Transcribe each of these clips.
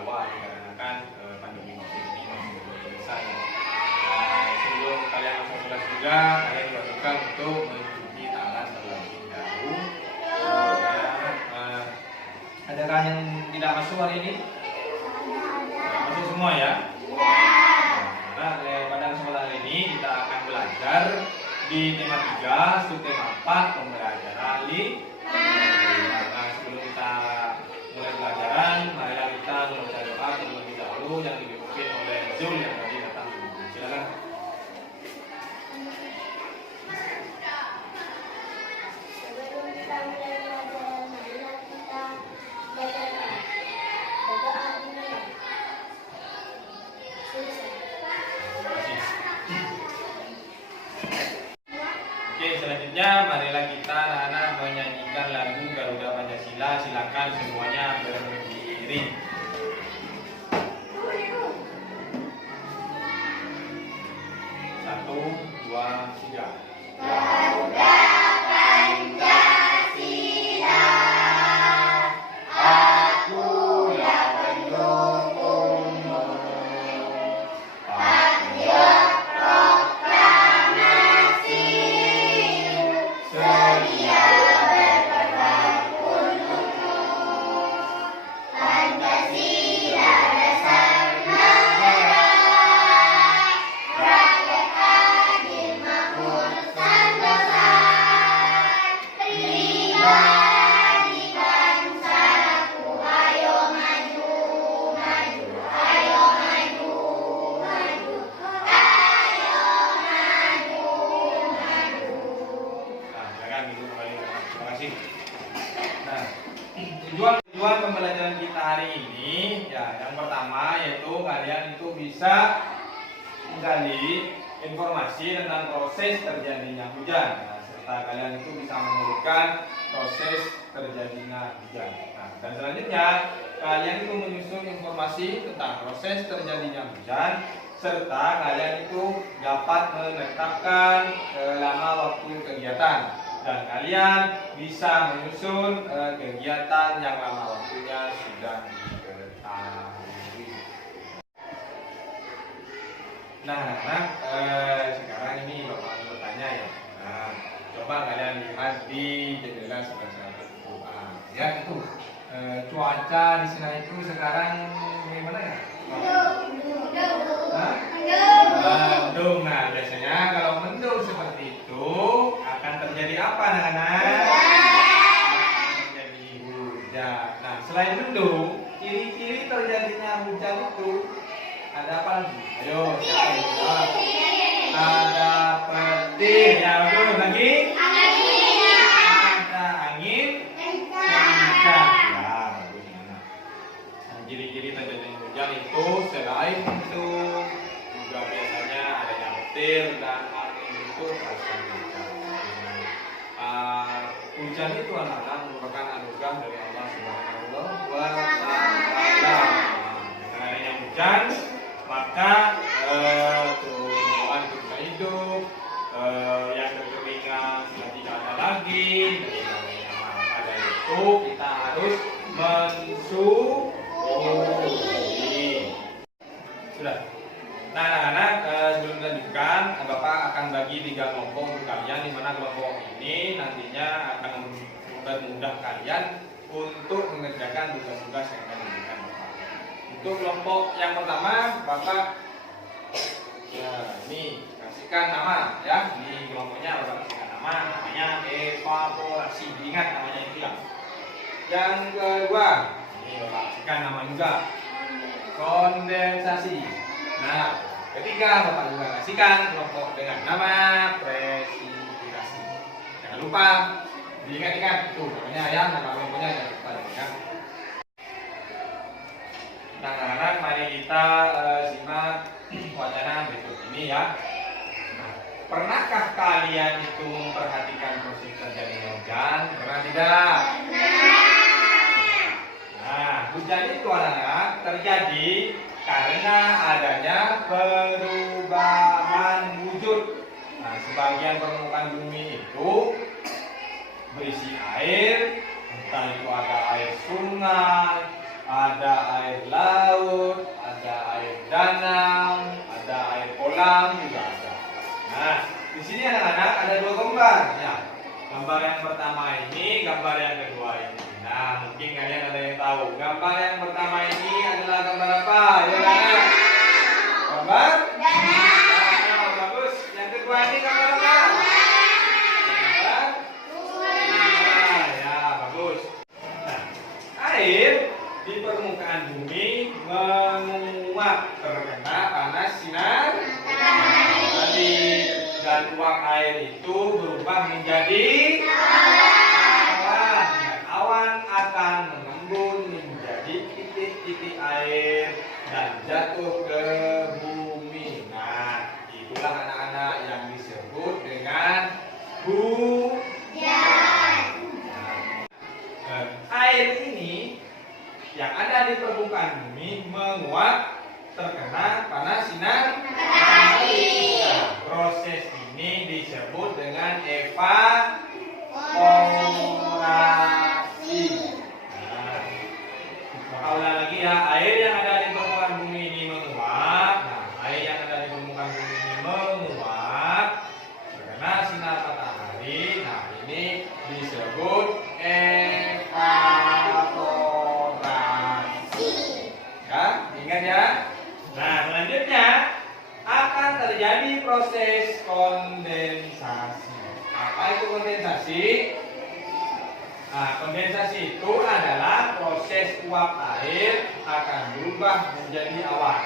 awal dikarenakan pandemi COVID ini masih belum selesai. Sebelum kalian langsung kelas juga, kalian diwajibkan untuk mencuci tangan terlebih dahulu. Adakah yang tidak masuk hari ini? Masuk semua ya? Nah, pada kesempatan hari ini kita akan belajar di tema 3, subtema 4, pembelajaran Nah, sebelum kita mulai pelajaran, marilah kita membaca doa terlebih dahulu yang dipimpin oleh Zul yang tadi datang. Silakan. Sebelum kita mulai pelajaran, marilah kita baca doa dulu. Oke, selanjutnya marilah kita anak-anak menyanyikan lagu Garuda Pancasila. Silakan semuanya berdiri. 1, 2, 3. Garuda Pancasila, akulah pendukungmu. Patriot proklamasi, sedia berkorban untukmu. Pancasila dasar negara, rakyat adil makmur sentosa. Pribadi bangsaku, ayo maju, maju, ayo maju, maju, ayo maju, maju. Nah, silakan duduk kembali. Terima kasih. Nah, tujuan pembelajaran kita hari ini ya, yang pertama yaitu kalian itu bisa menggali informasi tentang proses terjadinya hujan. Nah, serta kalian itu bisa menyebutkan proses terjadinya hujan. Nah, dan selanjutnya kalian itu menyusun informasi tentang proses terjadinya hujan serta kalian itu dapat menetapkan lama waktu kegiatan. Dan kalian bisa menyusun kegiatan yang lama waktunya sudah diketahui. Nah, sekarang ini Bapak mau bertanya ya. Nah, coba kalian lihat di jendela sebelah sana. Ya itu cuaca di sana itu sekarang gimana ya? Mendung. Nah, biasanya kalau mendung seperti itu akan terjadi apa, anak-anak? Terjadi hujan. Nah, selain mendung, ciri-ciri terjadinya hujan itu ada apa lagi? Ayo, siapa yang jawab? Ada petir. Ya, betul. Lagi? Ada angin kencang. Ya, bagus anak. Nah, ciri-ciri terjadinya hujan itu selain mendung, juga biasanya adanya petir dan angin itu terasa kencang. Hujan itu anak-anak merupakan anugerah dari Allah Subhanahu wa Ta'ala. Dengan adanya hujan, maka tumbuhan itu bisa hidup, yang kekeringan sudah tidak ada lagi. Maka dari itu kita harus mensyukuri. Sudah. Nah, anak-anak, sebelum dilanjutkan, Bapak akan bagi 3 kelompok untuk kalian, di mana kelompok ini nantinya akan mempermudah kalian untuk mengerjakan tugas-tugas yang akan diberikan Bapak. Untuk kelompok yang pertama, Bapak ya ini kasihkan nama ya, di kelompoknya Bapak kasihkan nama, namanya evaporasi. Ingat namanya itu ya. Yang kedua, ini Bapak kasihkan nama juga, kondensasi. Nah, ketiga Bapak juga kasihkan kelompok dengan nama presipitasi. Jangan lupa diingat-ingat itu namanya ya, nama kelompoknya jangan lupa ya. Nah, anak-anak, mari kita simak wacana berikut ini ya. Nah, pernahkah kalian itu memperhatikan proses terjadinya hujan? Pernah tidak? Nah, hujan itu anak-anak terjadi karena adanya perubahan wujud. Nah, sebagian permukaan bumi itu berisi air, entah itu ada air sungai, ada air laut, ada air danau, ada air kolam juga ada. Nah, di sini anak-anak ada dua gambar. Ya, gambar yang pertama ini, gambar yang kedua ini. Nah, mungkin kalian ada yang tahu. Gambar yang pertama ini adalah gambar apa? Ya, anak? Gambar? Danau, bagus. Yang kedua ini gambar apa? Gambar? Sungai. Ya, bagus. Nah, air di permukaan bumi menguap terkena panas sinar matahari, dan uap air itu berubah menjadi awan. Awan akan mengembun menjadi titik-titik air dan jatuh ke bumi. Nah, itulah anak-anak yang disebut dengan hujan. Nah, air ini yang ada di permukaan bumi menguap terkena panas sinar matahari. Nah, proses ini disebut dengan evaporasi. Nah, maka ulang lagi ya, air yang ada di permukaan bumi ini menguap. Nah, air yang ada di permukaan bumi ini menguap terkena sinar matahari. Nah, ini disebut evaporasi. Ya, ingat ya. Nah, selanjutnya akan terjadi proses kondensasi. Apa itu kondensasi? Nah, kondensasi itu adalah proses uap air akan berubah menjadi awan.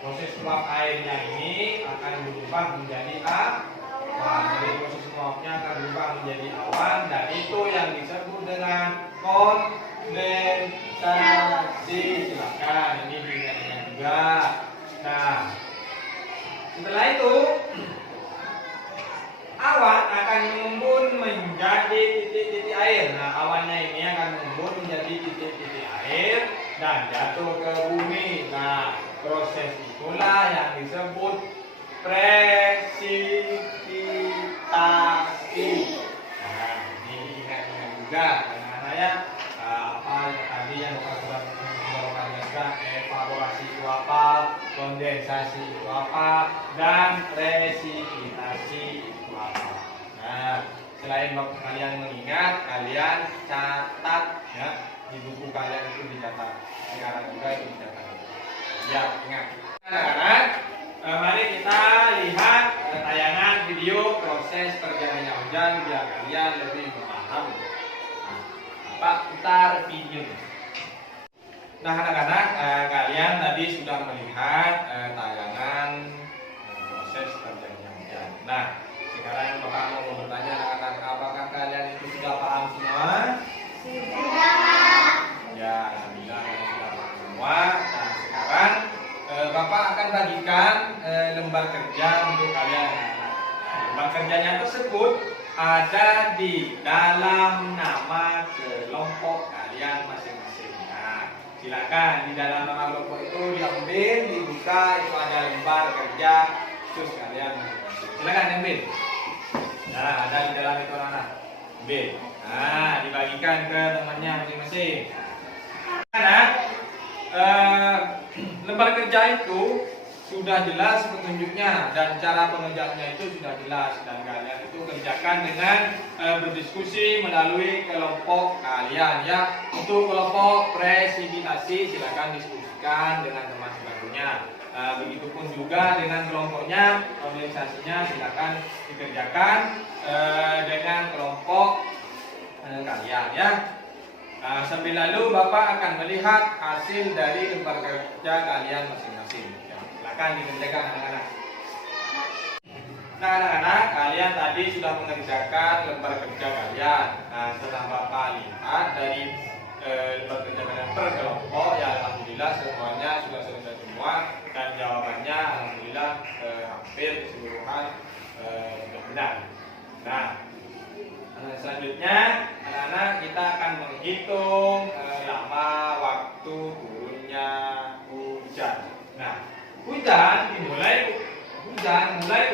Proses uap airnya ini akan berubah menjadi awan. Jadi proses uapnya akan berubah menjadi awan, dan itu yang disebut dengan kondensasi. Silakan ini diingat-ingat juga. Nah, setelah itu awan akan mengembun menjadi titik-titik air. Nah, awannya ini akan mengembun menjadi titik-titik air dan jatuh ke bumi. Nah, proses itulah yang disebut presipitasi. Nah, ini ingat-ingat juga karena ya apa tadi yang sudah membawakan juga, evaporasi itu apa, kondensasi itu apa, dan presipitasi itu apa. Nah, selain waktu kalian mengingat, kalian catat ya, di buku kalian itu dicatat. Sekarang juga itu dicatat. Ya, ingat. Anak-anak, mari kita lihat tayangan video proses terjadinya hujan biar kalian lebih memahami. Nah, Pak, putar video. Nah, anak-anak, kalian tadi sudah melihat tayangan proses terjadinya hujan. Nah, sekarang Bapak mau bertanya anak-anak, apakah kalian itu sudah paham semua? Sudah. Ya, alhamdulillah kalian sudah paham semua. Nah, sekarang Bapak akan bagikan lembar kerja untuk kalian. Nah, lembar kerjanya tersebut ada di dalam nama kelompok kalian masing-masing. Nah, silakan di dalam nama kelompok itu diambil, dibuka, itu ada lembar kerja terus kalian masing-masing. Silakan ambil. Nah, ada di dalam itu anak. Ambil. Nah, dibagikan ke temannya masing-masing. Anak, lembar kerja itu sudah jelas petunjuknya dan cara pengerjaannya itu sudah jelas, dan kalian itu kerjakan dengan berdiskusi melalui kelompok kalian ya. Untuk kelompok presipitasi silakan diskusikan dengan teman sebagainya. Begitupun juga dengan kelompoknya organisasinya silakan dikerjakan dengan kelompok kalian ya. Sambil lalu Bapak akan melihat hasil dari lembar kerja kalian masing-masing. Ya, silakan dikerjakan anak-anak. Nah, anak-anak, kalian tadi sudah mengerjakan lembar kerja kalian. Nah, setelah Bapak lihat dari lembar kerja kalian per kelompok, ya alhamdulillah semuanya sudah selesai semua, dan jawabannya alhamdulillah hampir keseluruhan benar. Nah, selanjutnya anak-anak kita akan menghitung lama waktu turunnya hujan. Nah, hujan mulai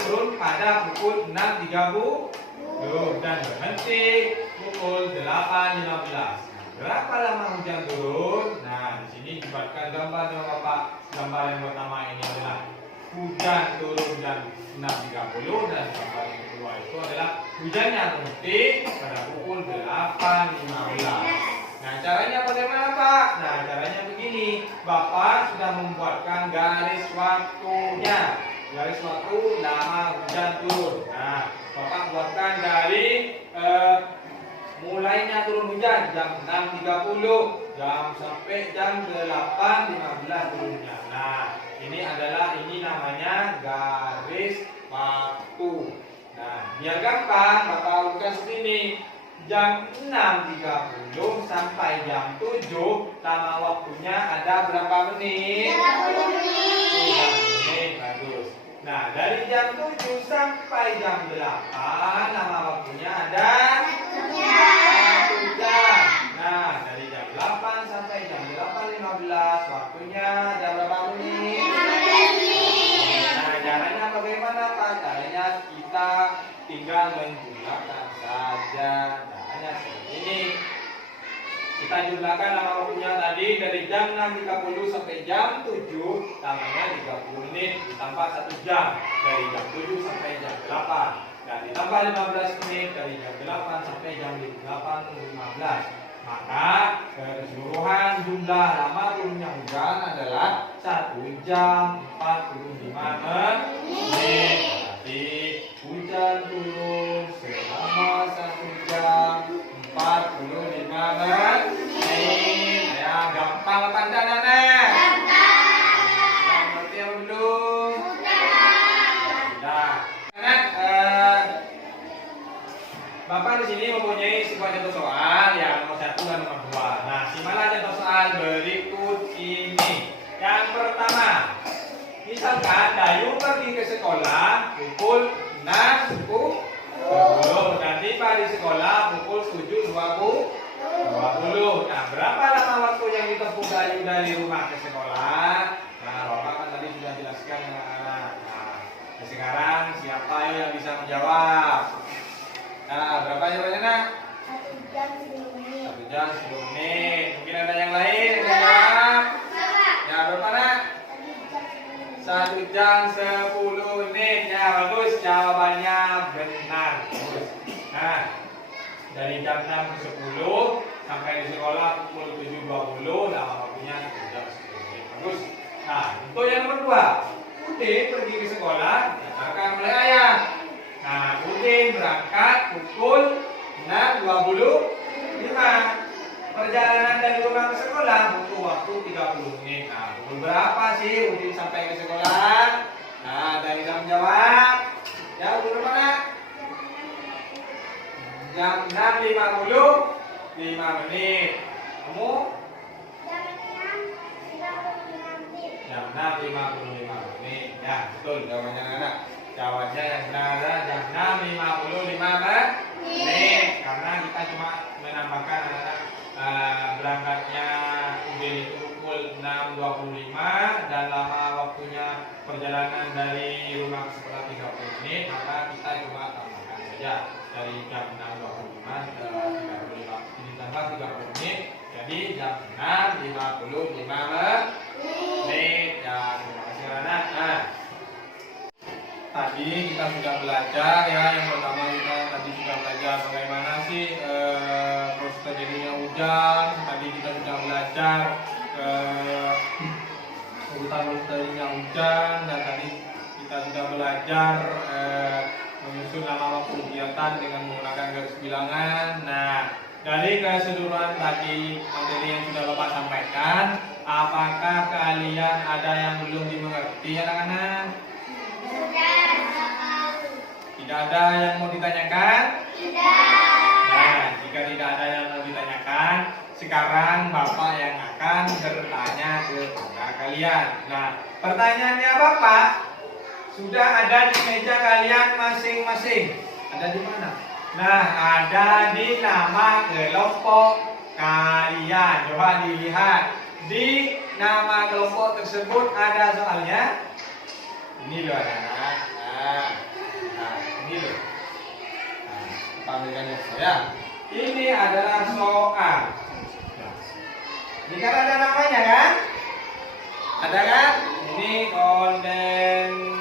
turun pada pukul 6.30 dan berhenti pukul 8.15. berapa lama hujan turun? Nah, di sini dibuatkan gambar sama Bapak. Gambar yang pertama ini adalah hujan turun jam 6.30 dan gambar yang kedua itu adalah hujannya berhenti pada pukul 8.15. Nah, caranya bagaimana, Pak? Nah, caranya begini. Bapak sudah membuatkan garis waktunya. Garis waktu lama hujan turun. Nah, Bapak buatkan dari mulainya turun hujan jam 6.30 sampai jam 8.15 turunnya. Nah, ini namanya garis waktu. Nah, biar gampang Bapak urutkan sini. Jam 6.30 sampai jam 7 lama waktunya ada berapa menit? 30 menit. 30 menit, bagus. Nah, dari jam 7 sampai jam 8 lama waktunya ada 1 jam. 1 jam. Nah, dari jam 8 sampai jam 8.15 waktunya ada berapa menit? 15 menit. Nah, caranya bagaimana, Pak? Caranya kita tinggal menjumlahkan saja. Caranya seperti ini. Kita jumlahkan lama waktunya tadi dari jam 6.30 sampai jam 7 lamanya 30 menit ditambah 1 jam dari jam 7 sampai jam 8 dan ditambah 15 menit dari jam 8 sampai jam 8.15. Maka keseluruhan jumlah lama turunnya hujan adalah 1 jam 45 menit. Berarti hujan turun selama 1 jam 45 menit. Ya, gampang apa enggak, Nenek? Sudah ngerti apa belum? Sudah. Nenek, Bapak di sini mempunyai sebuah contoh soal yang nomor 1 dan nomor 2. Nah, simaklah contoh soal berikut ini. Yang pertama, misalkan Dayu pergi ke sekolah pukul 6.10 dan tiba di sekolah pukul 7.20. Nah, berapa lama waktu yang ditempuh Dayu dari rumah ke sekolah? Nah, Bapak kan tadi sudah jelaskan anak-anak. Nah, sekarang siapa yang bisa menjawab? Nah, berapa jawabannya, Nak? 1 jam 10 menit. 1 jam 10 menit. Mungkin ada yang lain yang jawab? Ya, berapa, Nak? 1 jam 10 menit. Ya, bagus. Jawabannya benar. Bagus. Nah, dari jam 6 ke 10 sampai di sekolah pukul 7.20 lama waktunya 1 jam 10 menit. Bagus. Nah, untuk yang nomor 2, Udin pergi ke sekolah diantarkan oleh ayah. Nah, Udin berangkat pukul 6.25. Perjalanan dari rumah ke sekolah butuh waktu 30 menit. Nah, pukul berapa sih Udin sampai ke sekolah? Nah, dari jam jawab. Ya, pukul berapa, Nak? Jam 6.55 menit. Kamu? Jam 6.55 menit. Ya, betul jawabannya, anak. Jawabannya yang benar adalah jam 6.55 menit. Karena kita cuma menambahkan anak-anak berangkatnya Udin itu pukul 6.25 dan lama waktunya perjalanan dari rumah ke sekolah 30 menit, maka kita cuma tambahkan saja dari jam 6.25 ke 35 ditambah 30 menit jadi jam 6.55 menit. Ya, terima kasih anak. Nah, tadi kita sudah belajar ya, yang pertama kita tadi sudah belajar bagaimana sih proses terjadinya hujan. Tadi kita sudah belajar urutan terjadinya hujan dan tadi kita sudah belajar menyusun lama waktu kegiatan dengan menggunakan garis bilangan. Nah, dari keseluruhan tadi materi yang sudah Bapak sampaikan, apakah kalian ada yang belum dimengerti anak-anak? Tidak ada yang mau ditanyakan? Tidak. Nah, jika tidak ada yang mau ditanyakan, sekarang Bapak yang akan bertanya kepada kalian. Nah, pertanyaannya Bapak sudah ada di meja kalian masing-masing. Ada di mana? Nah, ada di nama kelompok kalian. Coba dilihat. Di nama kelompok tersebut ada soalnya. Ini loh anak-anak. Nah, ini loh. Nah, panggilkan ya. Ini adalah soal. Ini kan ada namanya kan? Ada kan? Ini kondensasi.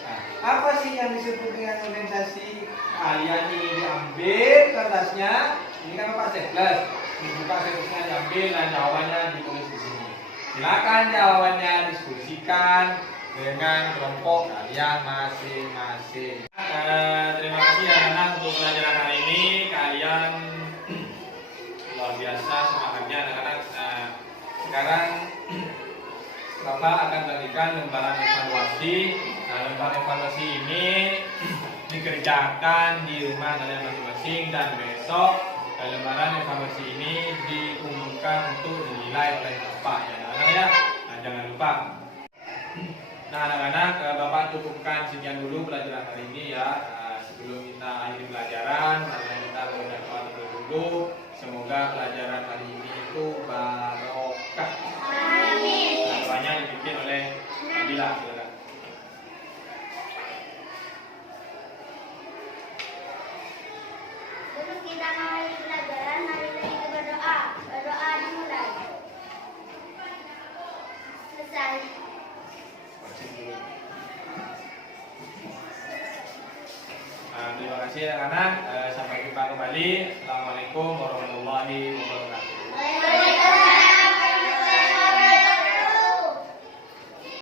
Nah, apa sih yang disebut dengan kondensasi? Kalian ini diambil kertasnya. Ini kan Pak Sekles. Dibuka kertasnya diambil dan jawabannya ditulis di sini. Silakan jawabannya diskusikan dengan kelompok kalian masing-masing. Terima kasih anak-anak untuk pelajaran hari ini. Kalian luar biasa semangatnya anak-anak. Sekarang Bapak akan berikan lembaran evaluasi. Nah, lembaran evaluasi ini dikerjakan di rumah kalian masing-masing dan besok lembaran evaluasi ini diumumkan untuk dinilai oleh Bapak ya anak-anak ya. Nah, jangan lupa. Nah anak-anak, Bapak cukupkan sekian dulu pelajaran hari ini ya. Sebelum kita akhiri pelajaran, kita berdoa terlebih dulu. Semoga pelajaran hari ini itu barokah. Amin. Nah, doanya dipimpin oleh Nabila. Silakan. Sebelum kita mengakhiri pelajaran, mari kita berdoa. Berdoa dimulai. Selesai. Terima kasih anak-anak. Sampai jumpa kembali. Assalamualaikum warahmatullahi wabarakatuh.